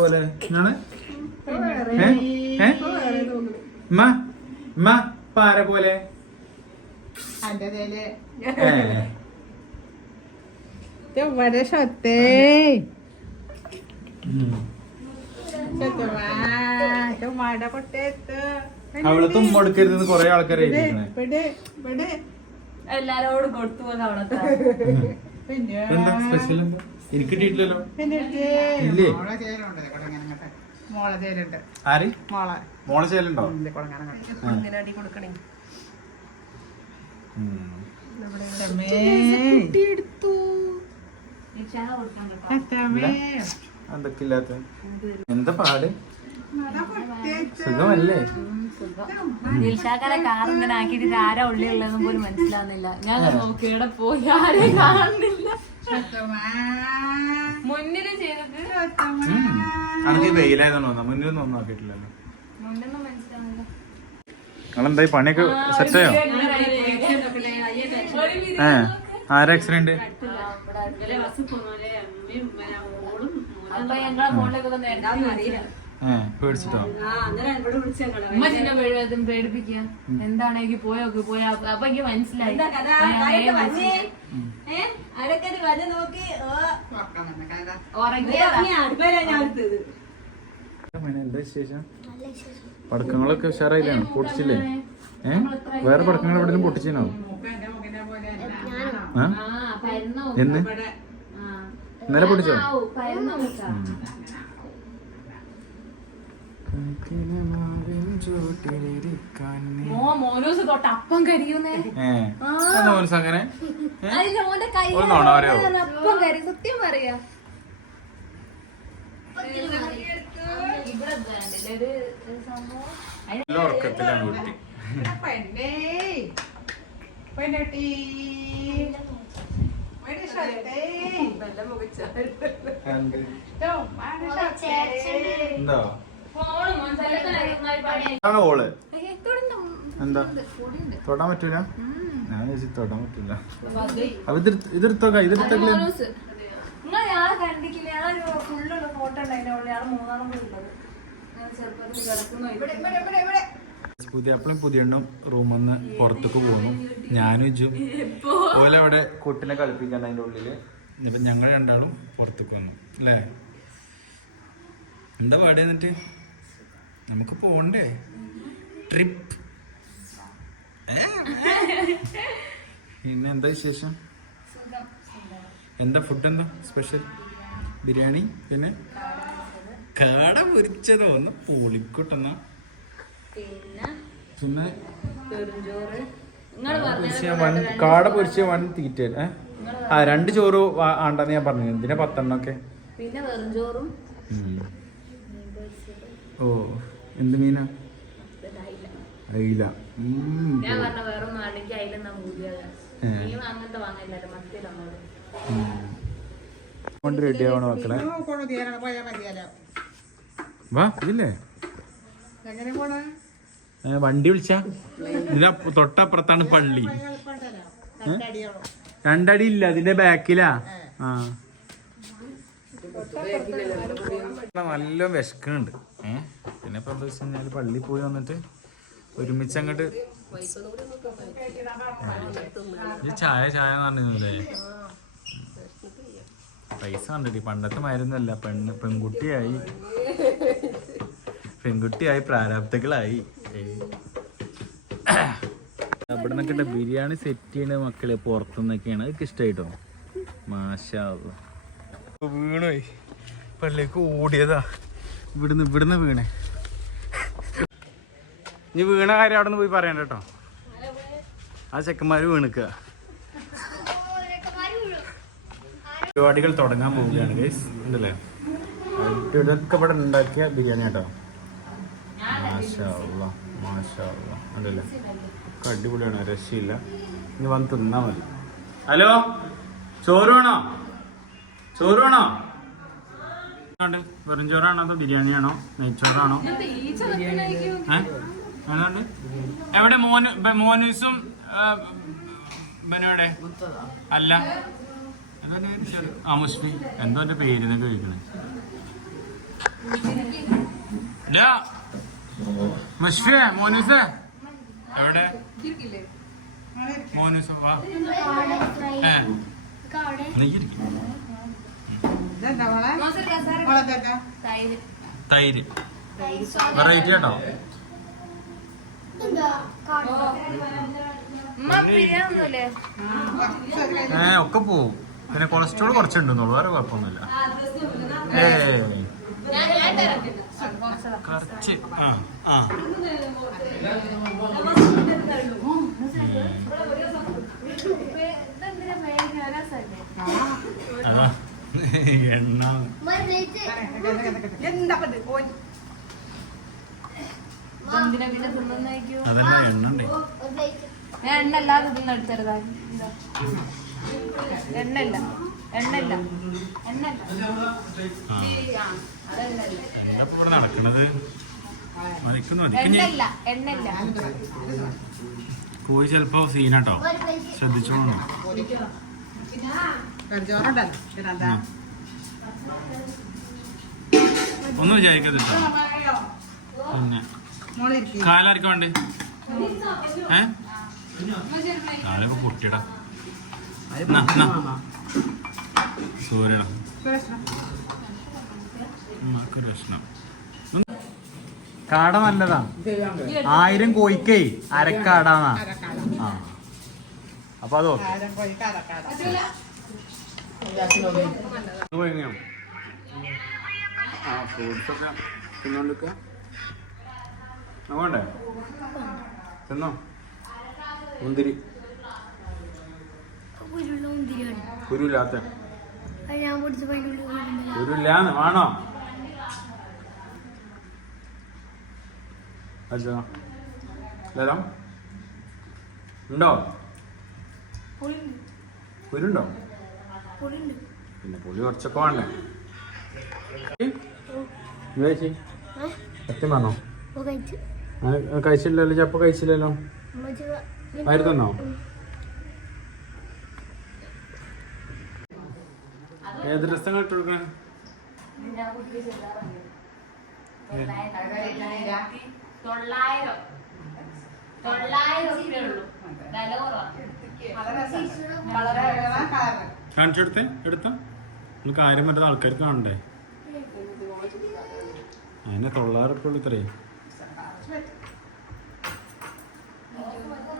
പോലെ ഉമ്മ പാര പോലെ ഇവിടെ ഉം. ചുമ്മാടെ കൊട്ടേത്ത് അവൾ തുമ്മൊടുക്കരുതെന്ന് കൊറേ ആൾക്കാരെ ഇവിടെ ഇവിടെ എല്ലാരോടും കൊടുത്തു അവളത്തെ പിന്നെ എന്താ സ്പെഷ്യൽ എന്താ? എനിക്ക് കിട്ടിയിട്ടില്ലല്ലോ. പിന്നെ ഇല്ലേ? മോളെ ചേലുണ്ട് കൊടങ്ങനങ്ങട്ടെ. മോളെ ചേലുണ്ട് ആര്? എന്തൊക്കെ ഇല്ലാത്ത? എന്താ പാട്? സുഖമല്ലേ? ദിൽഷാക്കാരെ കാറിങ്ങനെ ആക്കിയിട്ട് ആരാ ഉള്ളിലുള്ളതെന്ന് പോലും മനസ്സിലാവുന്നില്ല. ഞാൻ നോക്കി ഇവിടെ പോയി ആരെ കാണുന്നില്ല. മുന്നിൽ ചെയ്തത് അനക്ക് വെയിലായതാണ് തോന്നുന്നു മുന്നിൽ ഒന്നും ആക്കിയിട്ടില്ലല്ലോ. മുന്നൊന്നും മനസ്സിലാവുന്നില്ല. നിങ്ങളെന്തായി പണിയൊക്കെ സെറ്റായോ ഏ ആരാ ആക്സിഡന്റ് അപ്പൊ ഞങ്ങളെ ഫോണിലേക്ക് ഒന്ന് എന്താന്ന് അറിയില്ല. പേടിച്ചിട്ടോ? ഉമ്മ ചിന്ന പേടി പേടിപ്പിക്കുക. എന്താണെങ്കിൽ പോയോക്ക് പോയാ? അപ്പൊ എനിക്ക് മനസ്സിലായി. എന്താ വിശേഷം? പടക്കങ്ങളൊക്കെ ഉഷാറായില്ലേ? പൊട്ടിച്ചില്ലേ? ഏ? വേറെ പടക്കങ്ങൾ എവിടെയും പൊട്ടിച്ചിനോ ആ? ആ പരന്ന. എന്ന്? ആ. ഇന്നലെ പൊട്ടിച്ചോ? അപ്പം കരിയുന്നേ. അങ്ങനെ? അപ്പം കരി സത്യം പറയാ. ഉറക്കത്തിലാണ് കുട്ടി. എന്താ? അതാണ് ഓൾ? എന്താ? തൊടാൻ പറ്റൂല? ഞാൻ ചോദിച്ചു തൊടാൻ പറ്റൂല. അപ്പൊ ഇതെടുത്തോക്ക ഇതെടുത്തോക്ക ഇവിടെ പുതിയ അപ്പളും പുതിയ എണ്ണം റൂമിൽ നിന്ന് പുറത്തേക്ക് പോകുന്നു. ഞാനും ഇജും. അതുപോലെ അവിടെ കുട്ടിനെ കളിപ്പിക്കാൻ അതിന്റെ ഉള്ളിൽ. ഇനിയിപ്പോ ഞങ്ങൾ രണ്ടാളും പുറത്തേക്ക് വന്നു. അല്ലേ? എന്താ പാടി എന്നിട്ട്? നമുക്ക് പോണ്ടേ? ട്രിപ്പ്. പിന്നെ എന്താ വിശേഷം? എന്താ ഫുഡ് എന്താ? സ്പെഷ്യൽ ബിരിയാണി? പിന്നെ? കാട പൊരിച്ചത്. ഒന്ന് പൊളിക്കൂട്ടെന്ന. പിന്നെ? കാട പൊരിച്ച വൺ തീറ്റ ആ രണ്ട് ചോറ് ആണ്ടെന്ന് ഞാൻ പറഞ്ഞു എന്തിനാ പത്തെണ്ണൊക്കെ. പിന്നെ ഓ. എന്ത് മീനാ? അയില. കൊണ്ട് റെഡി ആവണ മക്കളെ? വാ ഇതില്ലേ? എങ്ങനെ പോണേ ഏ, വണ്ടി വിളിച്ച? ഇതിന്റെ തൊട്ടപ്പുറത്താണ് പള്ളി. രണ്ടടി ഇല്ല അതിന്റെ ബാക്കിലാ. ആ. നല്ല വിശക്കുന്നുണ്ട്. ഏ? പിന്നെ ഇപ്പൊ എന്താ വെച്ച് കഴിഞ്ഞാൽ പള്ളി പോയി വന്നിട്ട് ഒരുമിച്ച് അങ്ങോട്ട് ഈ ചായ ചായ പറഞ്ഞില്ലേ പൈസ കണ്ടിട്ട് പണ്ടത്തെ മരുന്നല്ല പെണ്ണ് പെൺകുട്ടിയായി. പെൺകുട്ടിയായി പ്രാരാബ്ധങ്ങളായി ഏയ്. അവിടെ നിന്നൊക്കെ ബിരിയാണി സെറ്റ് ചെയ്യണ മക്കളെ പുറത്തുനിന്നൊക്കെയാണ്. അതൊക്കെ ഇഷ്ടമായിട്ടോ മാഷാ വീണു വീണോയി പള്ളിക്ക് ഓടിയതാ. ഇവിടുന്ന് ഇവിടുന്ന് വീണേ. ഇനി വീണ കാര്യം അവിടെ നിന്ന് പോയി പറയണ്ട കേട്ടോ. ആ ചെക്കന്മാര് വീണിക്കുക പരിപാടികൾ തുടങ്ങാൻ പോവുകയാണ് ഗൈസ് ഉണ്ടല്ലേ? ഇതൊക്കെ ഇവിടെ ഉണ്ടാക്കിയ ബിരിയാണി കേട്ടോ. മാഷാള്ള മാഷാള്ള. ഉണ്ടല്ലേ? ഒക്കെ അടിപൊളിയാണ് രക്ഷയില്ല. ഇനി വന്ന് തിന്നാ മതി. ഹലോ? ചോറ് വേണോ? ചോറ് വേണോ? വെറും ചോറാണോ അതോ ബിരിയാണിയാണോ? നെയ്ച്ചോറാണോ? ഏ? ഏതാണ്ട് എവിടെ മോന് മോനൂസും ബനുവിടെ? അല്ല. എന്താ പേര്? ചെറു- ആ മുസ്ഫി. എന്തോ എന്റെ പേര് എന്നൊക്കെ ചോദിക്കണേ. ഡാ, മുസ്ഫിയെ മോനൂസേ. എവിടെ? മോനൂസ് വാ. ഏ? തൈര്. വെറൈറ്റി കേട്ടോ ഏ ഒക്കെ പോവും. പിന്നെ കൊളസ്ട്രോൾ കുറച്ചുണ്ടെന്നുള്ളൂ. വേറെ കുഴപ്പമൊന്നുമില്ല. ഏ. കുറച്ച് ആ ആ. എണ്ണ എന്താ എണ്ണ അല്ലാതെ എടുത്തരുതാ. എണ്ണല്ല എണ്ണല്ല എണ്ണല്ല. ഇവിടെ നടക്കണത്? കോഴി ചെലപ്പോ സീനാട്ടോ. ശ്രദ്ധിച്ചോളൂ ഒന്നും വിചാരിക്കരുത് പിന്നെ. കാലാർക്കും വേണ്ടേ? ഏ? കാലൊക്കെ പൊട്ടിയടാ സൂര്യടാ. പ്രശ്നം. കാട നല്ലതാ. ആയിരം കോയിക്കേ അരക്കാടാന്നാ. ആ. അപ്പൊ അതോ? ആ ഫ്രൂട്ട്സ് ഒക്കെ വേണ്ടേ തിന്നോ മുന്തിരി. കുരുല്ലാത്ത കുരുല്ലാന്ന് വേണോ? അച്ഛാ. ലരം ഉണ്ടോ? കുരുണ്ടോ? പിന്നെ പുളി കുറച്ചൊക്കെ വേണ്ടേ? ചേച്ചി സത്യം പറഞ്ഞോ? കഴിച്ചില്ലല്ലോ ചപ്പ കഴിച്ചില്ലല്ലോ? തന്നോ ഏത് ഡ്രസ്സാണ് ഇട്ട് കൊടുക്കണേ? തൊള്ളായിരം കാണിച്ചെടുത്തേ എടുത്ത. നമ്മൾ കാര്യം പറ്റുന്ന ആൾക്കാർക്ക് കാണണ്ടേ? അതിന് തൊള്ളായിരം ഉള്ളു ഇത്രേ മക്കിടുന്നോ കളറാണ് ഇതിന്റെ സൂപ്പറ് തൊള്ളായിരം ഉറുപ്പികയേ ഉള്ളൂ അവിടെ ആണെങ്കിൽ ആയിരത്തി തൊള്ളായിരം വേണ്ടി വരും അതും പോരാ ആ ക്യാമറയൊക്കെ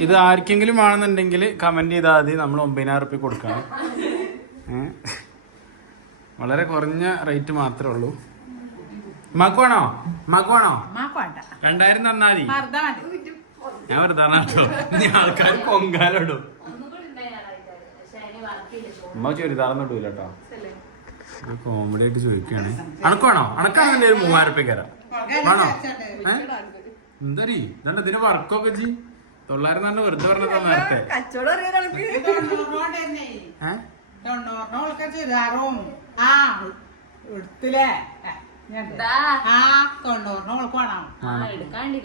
ഇത് ആർക്കെങ്കിലും വേണമെന്നുണ്ടെങ്കിൽ കമന്റ് ചെയ്താൽ മതി. നമ്മൾ ഒമ്പതിനായിരം റുപ്യ കൊടുക്കണം. വളരെ കുറഞ്ഞ റേറ്റ് മാത്രമേ ഉള്ളൂ. മക്കുവാണോ വേണോ? മക്ക് വേണോ? അമ്മയ്ക്ക് വേണ്ട. രണ്ടായിരം തന്നാ മതി. ഞാൻ വെറുതെ കേട്ടോ ഇനി ആൾക്കാർ പൊങ്കാലിടും ഉമ്മ ചുരിദാറൊന്നും ഇടൂല കേട്ടോ കോമഡി ആയിട്ട് ചോദിക്കുകയാണ്. അണക്കാണോ അണക്കാണെന്നുണ്ടെങ്കിൽ മൂവായിരം റുപ്യ കയറാം. വേണോ? ഏ? എന്തരീ ഇതണ്ട ഇതിന് വർക്കൊക്കെ ജി തൊള്ളായിരം തന്നെ വെറുതെ പറഞ്ഞതാ നേരത്തെ. ചുരിദാറും. ആ എടുത്തില്ലേ? വേണം. എടുക്കാണ്ടി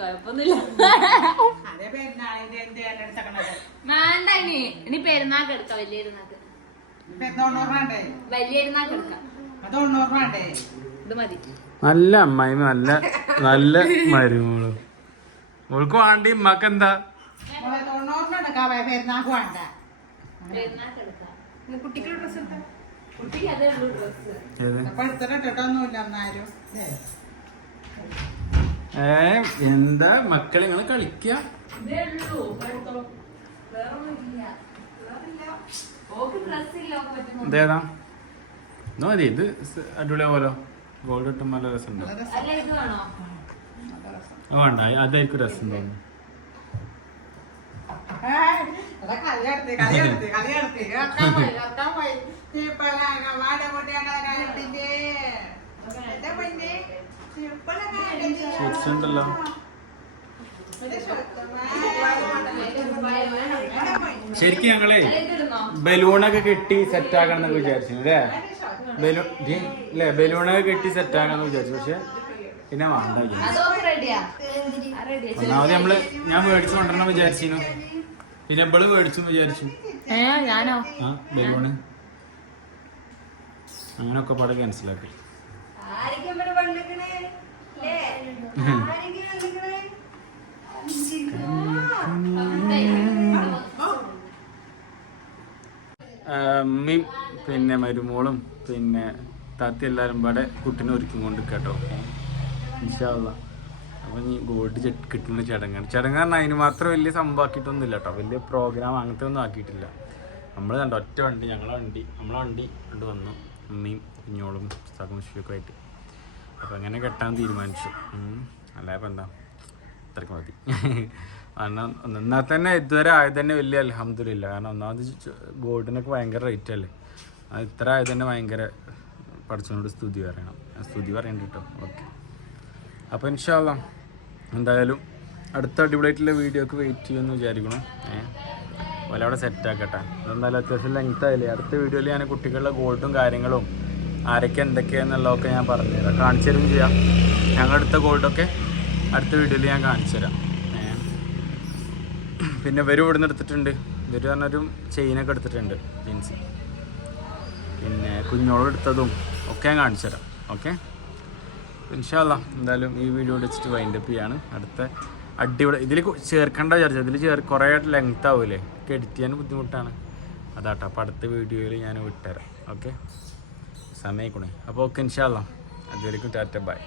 അതേ പെരുന്നാളിന്റെ എന്ത് എടുത്തക്കണത് വേണ്ട ഇനി. ഇനി പെരുന്നാൾക്ക് എടുക്കാം വലിയ പെരുന്നാൾക്ക്. വലിയ പെരുന്നാൾക്ക് എടുക്കാം. ഇത് മതി. നല്ല അമ്മായി നല്ല നല്ല മരുമോൾ. ഓൾക്ക് വേണ്ടി ഉമ്മക്ക് എന്താ മോളെ തൊണ്ണൂറിന് എടുക്കാം പെരുന്നാൾക്ക് വേണ്ട. പെരുന്നാൾക്ക് എടുക്കാം. കുട്ടിക്ക് ഡ്രസ് എടുക്കാം കുട്ടിക്ക് അതേ ഉള്ളൂ ഡ്രസ് ഏത്? അപ്പൊ എടുത്തിട്ടൊന്നുമില്ല എന്നാരും ഏ. എന്താ മക്കളെ നിങ്ങൾ കളിക്ക? ഇതേ ഉള്ളൂ എടുത്തോ വേറെ ഒന്നുമില്ല ഓക്ക് ഡ്രസ് ഇല്ല ഓക്ക് പറ്റുന്നു ഇതേതാ? ഇത് മതി ഇത് ഗോൾഡ് ഇട്ടും നല്ല രസമുണ്ട്. അത് വേണ്ട അതായിരിക്കും രസം തോന്നുന്നു. ഉണ്ടല്ലോ ശരിക്കും ഞങ്ങളെ ബലൂണൊക്കെ കെട്ടി സെറ്റ് ആക്കണം എന്നൊക്കെ വിചാരിച്ചു അല്ലേ ബലൂൺ അല്ലേ ബലൂണൊക്കെ കെട്ടി സെറ്റ് എന്ന് വിചാരിച്ചു പക്ഷെ പിന്നെ വേണ്ട ഒന്നാമത് നമ്മൾ ഞാൻ മേടിച്ചു കൊണ്ടുവരണം വിചാരിച്ചിരുന്നു. പിന്നെ എപ്പോഴും മേടിച്ചു വിചാരിച്ചു. ഏ ഞാനോ? ആ ബലൂണ്. അങ്ങനൊക്കെ പാടെ ക്യാൻസലാക്കി അമ്മയും പിന്നെ മരുമോളും പിന്നെ താത്തി എല്ലാരും പാടെ കുട്ടിനെ ഒരുക്കും കൊണ്ട് കേട്ടോ ഇൻഷാല്ല അപ്പം ഈ ഗോൾഡ് കിട്ടുന്ന ചടങ്ങാണ്. ചടങ്ങ് പറഞ്ഞാൽ അതിന് മാത്രം വലിയ സംഭവമാക്കിയിട്ടൊന്നും ഇല്ല കേട്ടോ വലിയ പ്രോഗ്രാം അങ്ങനത്തെ ഒന്നും ആക്കിയിട്ടില്ല. നമ്മൾ കണ്ടോ ഒറ്റ വണ്ടി ഞങ്ങളെ വണ്ടി നമ്മളെ വണ്ടി കൊണ്ട് വന്നു. അമ്മയും കുഞ്ഞോളും പുസ്തകം ആയിട്ട്. അപ്പോൾ അങ്ങനെ കെട്ടാൻ തീരുമാനിച്ചു. അല്ലാതെ അല്ല ഇപ്പം എന്താ? അത്രയ്ക്ക് മതി. കാരണം എന്നാൽ തന്നെ ഇതുവരെ ആയത് തന്നെ വലിയ അലഹമില്ല കാരണം ഒന്നാമത് ഗോൾഡിനൊക്കെ ഭയങ്കര റേറ്റ് അല്ലേ? അത് ഇത്ര ആയത് തന്നെ ഭയങ്കര പഠിച്ചതിനോട് സ്തുതി പറയണം. സ്തുതി പറയണ്ട കേട്ടോ ഓക്കെ അപ്പോൾ ഇൻഷാല്ല എന്തായാലും അടുത്ത അടിപൊളിയായിട്ടുള്ള വീഡിയോക്ക് വെയിറ്റ് ചെയ്യുമെന്ന് വിചാരിക്കണം. ഏഹ് പോലെ അവിടെ സെറ്റ് ആക്കട്ടെ. അതെന്തായാലും അത്യാവശ്യം ലെങ്ത് ആയില്ലേ? അടുത്ത വീഡിയോയിൽ ഞാൻ കുട്ടികളുടെ ഗോൾഡും കാര്യങ്ങളും ആരൊക്കെ എന്തൊക്കെയാണെന്നുള്ളതൊക്കെ ഞാൻ പറഞ്ഞുതരാം. കാണിച്ചു തരും ചെയ്യാം. ഞങ്ങളെടുത്ത ഗോൾഡൊക്കെ അടുത്ത വീഡിയോയിൽ ഞാൻ കാണിച്ചു തരാം. പിന്നെ ഇവരും ഇവിടുന്ന് എടുത്തിട്ടുണ്ട്. ഇവർ പറഞ്ഞൊരു ചെയിനൊക്കെ എടുത്തിട്ടുണ്ട് ജീൻസ് പിന്നെ കുഞ്ഞോളം എടുത്തതും ഒക്കെ ഞാൻ കാണിച്ചു തരാം. ഓക്കെ ഇൻഷാല്ല എന്തായാലും ഈ വീഡിയോ വെച്ചിട്ട് വൈൻഡപ്പ് ചെയ്യാണ്. അടുത്ത അടിപൊളി ഇതിൽ ചേർക്കേണ്ട വിചാരിച്ചു ഇതിൽ ചേർ കുറേ ലെങ്ത് ആവൂലേ? ഒക്കെ എഡിറ്റ് ചെയ്യാൻ ബുദ്ധിമുട്ടാണ്. അതാട്ടോ അപ്പോൾ അടുത്ത വീഡിയോയിൽ ഞാൻ വിട്ടുതരാം ഓക്കെ സമയക്കണേ അപ്പോൾ ഓക്കെ ഇൻഷാല്ല അതുവരെയും ടാറ്റ ബൈ